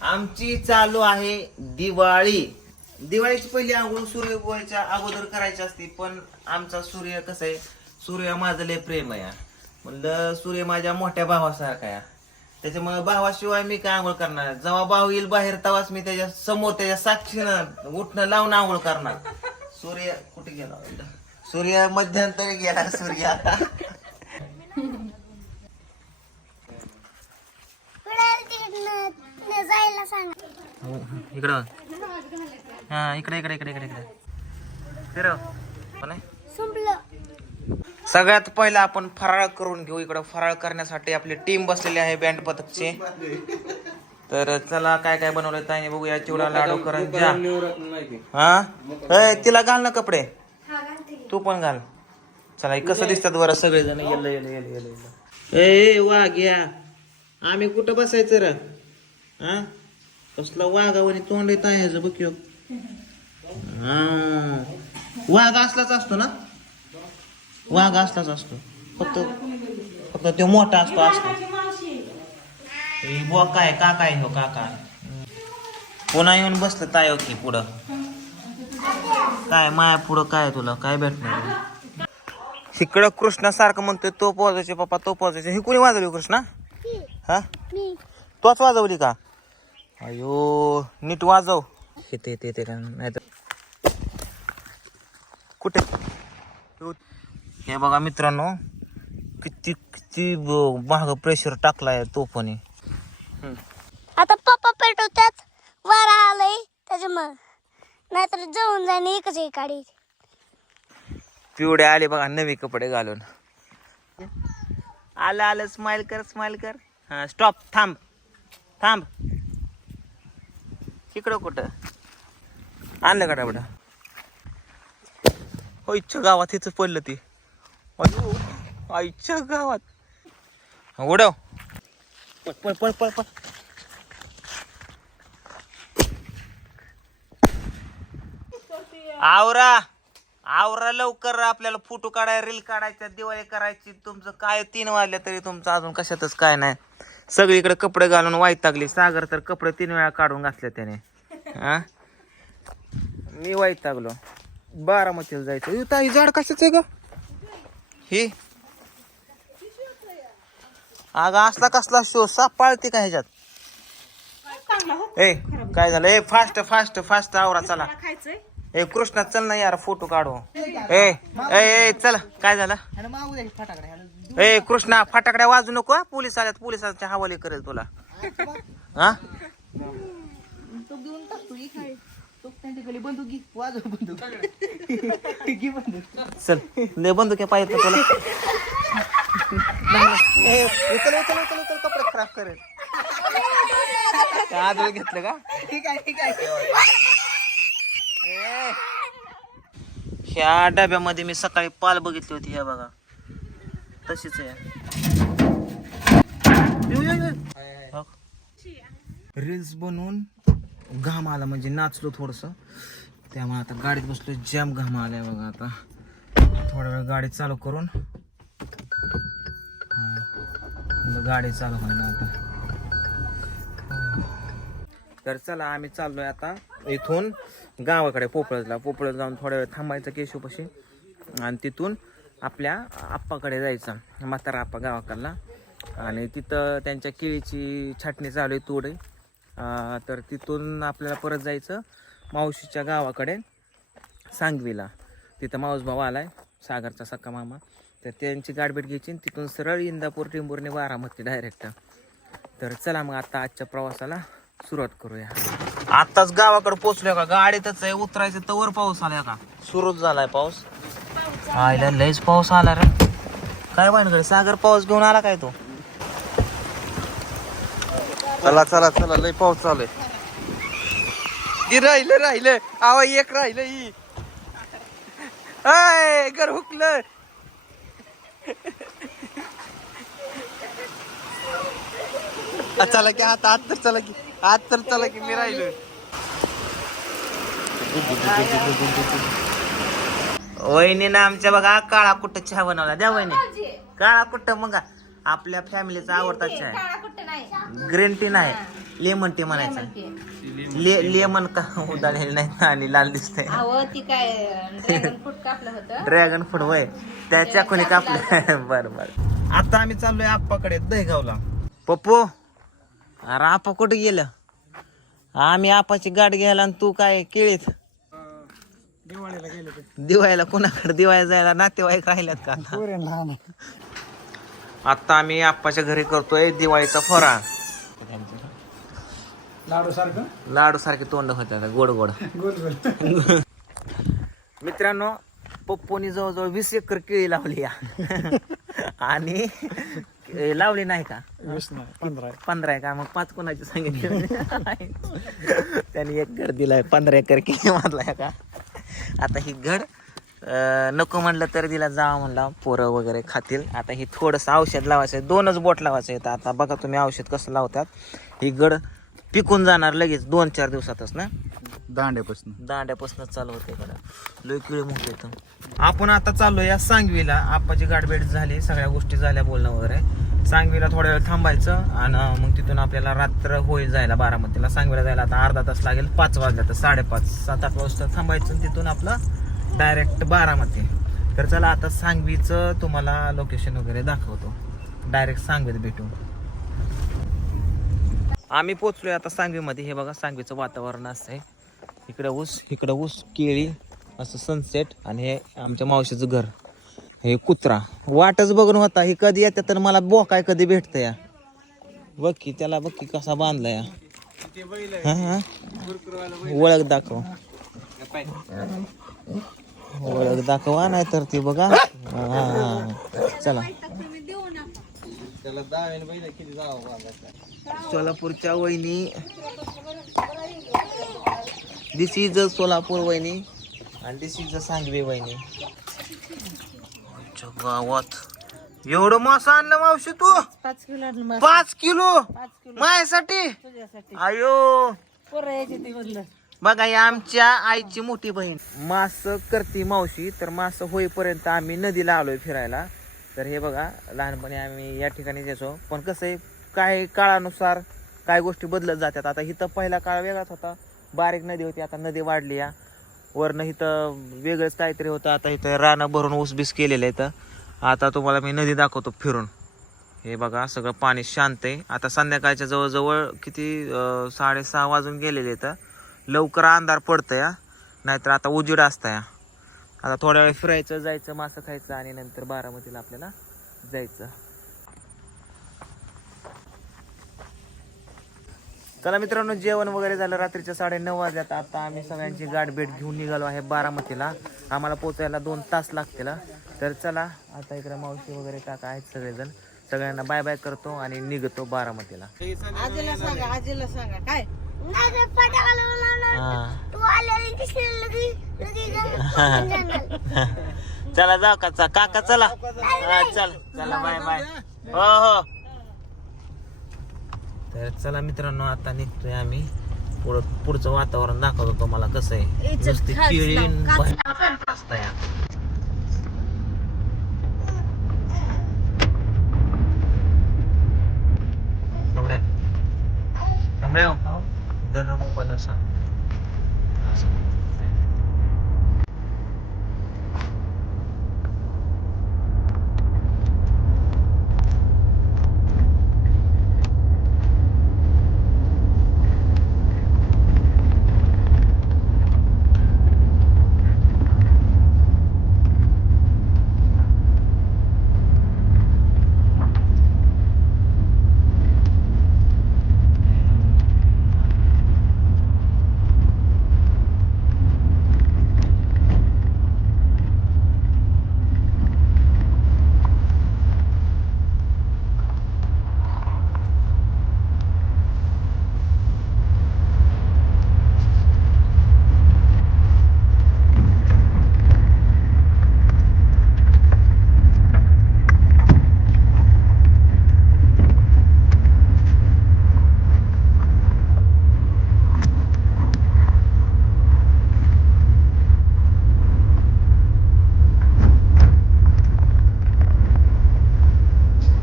आमची चालू आहे दिवाळी. दिवाळीची पहिली आंघोळ सूर्य उगवायच्या अगोदर करायची असते पण आमचा सूर्य कसं आहे? सूर्य माझं लय प्रेम आहे. म्हणलं सूर्य माझ्या मोठ्या भावासारखा आहे. त्याच्यामुळे भावाशिवाय मी काय आंघोळ करणार? जेव्हा भाऊ येईल बाहेर तेव्हाच मी त्याच्यासमोर त्याच्या साक्षीनं उठणं लावून आंघोळ करणार. सूर्य कुठे गेला? सूर्य मध्यंतरी गेला सूर्य आता. जायला सांगा. इकडं हा इकडे इकडे इकडे इकडे इकडे. फिरव पण आहे. संपलं. सगळ्यात पहिला आपण फराळ करून घेऊ इकडं. फराळ करण्यासाठी आपली टीम बसलेली आहे बँड पथकची. तर चला काय काय बनवलं ताईने बघूया. चिवडा लाडू करंजा हा? तिला घाल ना कपडे. तू पण घाल. चला हे कसं दिसतात बरं सगळेजण? येलं येलं येलं येलं ए वा घ्या आम्ही कुठं बसायचं र? हा? कसलं वाघावणी तोंड येत आहे ह्याचं बघ. हा. वाघ असलाच असतो ना? वाघ असलाच असतो. फक्त फक्त तो मोठा असतो असतो. हे बुवा काय काका आहे हो काका. पुन्हा येऊन बसलं तायो की पुढं. काय माया पुढं काय तुला? काय भेटणार इकडं कृष्णा सारखं म्हणतोय तो पोजायचे पप्पा तो पोजायचे हे कुणी वाजवली हो कृष्णा? हा? तोच वाजवली का? अयो नीट वाजव. येते येते येते का? नाही तर कुठे? हे बघा मित्रांनो किती किती ब- महाग प्रेशर टाकलाय तोफाने आता पप्पा पेटवतात. वारा आलंय त्याच्यामुळं. नाहीतर जळून जाईन एकच एक गाडी. पिवडे आले बघा नवे कपडे घालून. आलं आलं स्माइल कर स्माइल कर. हा स्टॉप थांब. थांब. इकडं कुठं? आणलं का डाबडा आईच्या गावात हिच पडलं ती. इच्छा आईच्या गावात. उडव. पळ पळ पळ पळ आवरा आवरा लवकर आपल्याला फोटो काढाय रील काढायच्या दिवाळी करायची. तुमचं काय तीन वाजले तरी तुमचं अजून कशातच काय नाही. सगळीकडे कपडे घालून वैतागली सागर तर कपडे तीन वेळा काढून घातले त्याने. हा? मी वैतागलो बारामतीला जायचं. ताई झाड कशाच आहे ग? ही? अगं असला कसला शो साप पाळते का ह्याच्यात? ए काय झालं? ए फास्ट फास्ट फास्ट आवरा चला. ए कृष्णा चल ना यार फोटो काढू. ए ए ए चल. काय झालं? ए कृष्णा फटाकड्या वाजू नको हा. पोलीस आल्यात पोलिसांच्या हवाले करेल तुला. हा? चल ले बंदूक पाहिजे तुला. ए, उचल उचल उचल उचल कपडे खराब करेल. आदळ घेतलं का? ए. ह्या डब्यामध्ये मी सकाळी पाल बघितली होती ह्या बघा. तशीच आहे. रील्स बनवून घाम आला म्हणजे नाचलो थोडस. त्यामुळे आता गाडीत बसलो जॅम घाम आलाय बघा आता. थोडा वेळ गाडी चालू करून. गाडी चालू होईना आता. तर चला आम्ही चाललोय आता इथून गावाकडे पोपळजला. पोपळज जाऊन थोड्या वेळ थांबायचं केशवपाशी. आणि तिथून आपल्या आप्पाकडे जायचं. म्हातारा आप्पा गावाकडला. आणि तिथं त्यांच्या केळीची छाटणी चालू आहे तोडे तर तिथून आपल्याला परत जायचं मावशीच्या गावाकडे सांगवीला. तिथं माऊस भाऊ आहे सागरचा सक्का मामा. तर त्यांची गाडबेट घ्यायची आणि तिथून सरळ इंदापूर टिंबूरने बारामती डायरेक्ट तर चला मग आता आजच्या प्रवासाला सुरुवात करूया. आताच गावाकडे पोचलोय का? गाडीतच आहे उतरायचं तवर पाऊस आलाय का? सुरूच झालाय पाऊस. आयला लयच पाऊस आला रे. काय भानगड सागर पाऊस घेऊन आला काय तो? चला चला चला लय पाऊस चालू आहे. ती राहिलं राहिलं. आवा एक राहिलं ही. आय घर हुकलं. चला की आता आत तर चला की आत तर चला की मी राहिलो वहिनीनं आमच्या बघा काळा कुट्ट चहा बनवला? द्या वहिनी. काळा कुट्ट मग आपल्या फॅमिलीचा आवडता चहा ग्रीन टी नाही. लेमन टी म्हणायचं. लेमन का उदाळलेलं नाही आणि लाल दिसतंय. फ्रूट ड्रॅगन फ्रूट वय त्याच्या कोणी कापलं? बर बर. आता आम्ही चाललोय आप्पाकडे दहीगावला. पप्पू अरे आप्पा कुठे गेलं? आम्ही आपाची गाठ घ्यायला आणि तू काय केळीत? दिवाळीला कोणाकडे? दिवाळी जायला नातेवाईक राहिल्यात का आता? आता आम्ही आप्पाच्या घरी करतोय दिवाळीचा फराळ. लाडू सारखं? लाडू सारखे तोंड होते आता गोड गोड. मित्रांनो पप्पूनी जवळजवळ वीस एकर केळी लावली या. आणि लावली नाही का? पंधरा आहे. पंधरा का? मग पाच कोणाची सांगितली? त्यांनी एक घड दिलाय पंधरा एकर केळी मारलाय का? आता ही घड नको म्हणलं तर तिला जावं म्हणला पोरं वगैरे खातील. आता ही थोडंसं औषध लावायचं आहे. दोनच बोट लावायचं आहे आता. बघा तुम्ही औषध कसं लावतात. ही गड पिकून जाणार लगेच दोन चार दिवसातच ना? दांड्यापासून. दांड्यापासूनच चालू होते इकडं लय किळे मोठे येतं आपण आता चाललो या सांगवीला. आपाची गाठभेट झाली सगळ्या गोष्टी झाल्या बोलणं वगैरे. सांगवीला थोड्या वेळ थांबायचं आणि मग तिथून आपल्याला रात्र होईल जायला बारामतीला. सांगवीला जायला आता अर्धा तास लागेल पाच वाजल्या तर साडेपाच सात आठ वाजता थांबायचं आणि तिथून आपलं डायरेक्ट बारामती. तर चला आता सांगवीचं तुम्हाला लोकेशन वगैरे दाखवतो. डायरेक्ट सांगवीत भेटू. आम्ही पोचलोय आता सांगवीमध्ये. हे बघा सांगवीचं वातावरण असं आहे इकडं ऊस इकडं ऊस केळी असं सनसेट आणि हे आमच्या मावशीचं घर. हे कुत्रा. वाटच बघून होता. हे कधी येते तर मला बोकाय कधी भेटतं या. बघ की त्याला बघ की कसा बांधला या. हा, हा. ओळख दाखव. ओळख दाखवा नाही तर ती बघा. हा, चला. सोलापूरच्या वहिनी. दिस इज अ सोलापूर वहिनी. आणि दिस इज सांगवी वहिनी. आमच्या गावात एवढं मासा आणलं मावशी तू? पाच किलो पाच किलो? पाच किलो. माझ्यासाठी तुझ्यासाठी. आयो. पोरं यायची ती म्हणलं. बघा ही आमच्या आईची मोठी बहीण. मास करते मावशी तर मास होईपर्यंत आम्ही नदीला आलोय फिरायला. तर हे बघा लहानपणी आम्ही या ठिकाणी जायचो. पण कसं आहे काही काळानुसार काय गोष्टी बदलत जातात. आता इथं पहिला काळ वेगळाच होता. बारीक नदी होती आता नदी वाढली या वरनं इथं वेगळंच काहीतरी होतं. आता इथं रानं भरून ऊसबीस केलेलं आहे तर आता तुम्हाला मी नदी दाखवतो फिरून. हे बघा सगळं पाणी शांत आहे. आता संध्याकाळच्या जवळजवळ किती साडेसहा वाजून गेलेले तर लवकर अंधार पडतं या नाहीतर आता उजेड असतं या आता थोड्या वेळ फिरायचं जायचं मासं खायचं आणि नंतर बारामतीला आपल्याला जायचं. चला मित्रांनो जेवण वगैरे झालं रात्रीच्या साडे नऊ वाजल्यात. आता आम्ही सगळ्यांची गाठ भेट घेऊन निघालो आहे बारामतीला. आम्हाला पोचायला दोन तास लागतील. तर चला आता इकडे मावशी वगैरे काका आहेत सगळेजण. सगळ्यांना बाय बाय करतो आणि निघतो बारामतीला. आजीला सांगा आजीला सांगा. काय? हा. चला जाऊ का? चा- काका चला. चल. चला बाय बाय हो हो. तर चला मित्रांनो आता निघतोय आम्ही. पुढं पुढचं वातावरण दाखवतो तुम्हाला कसं आहे. नुसती बाहेर रस्ता मोबाईल असा.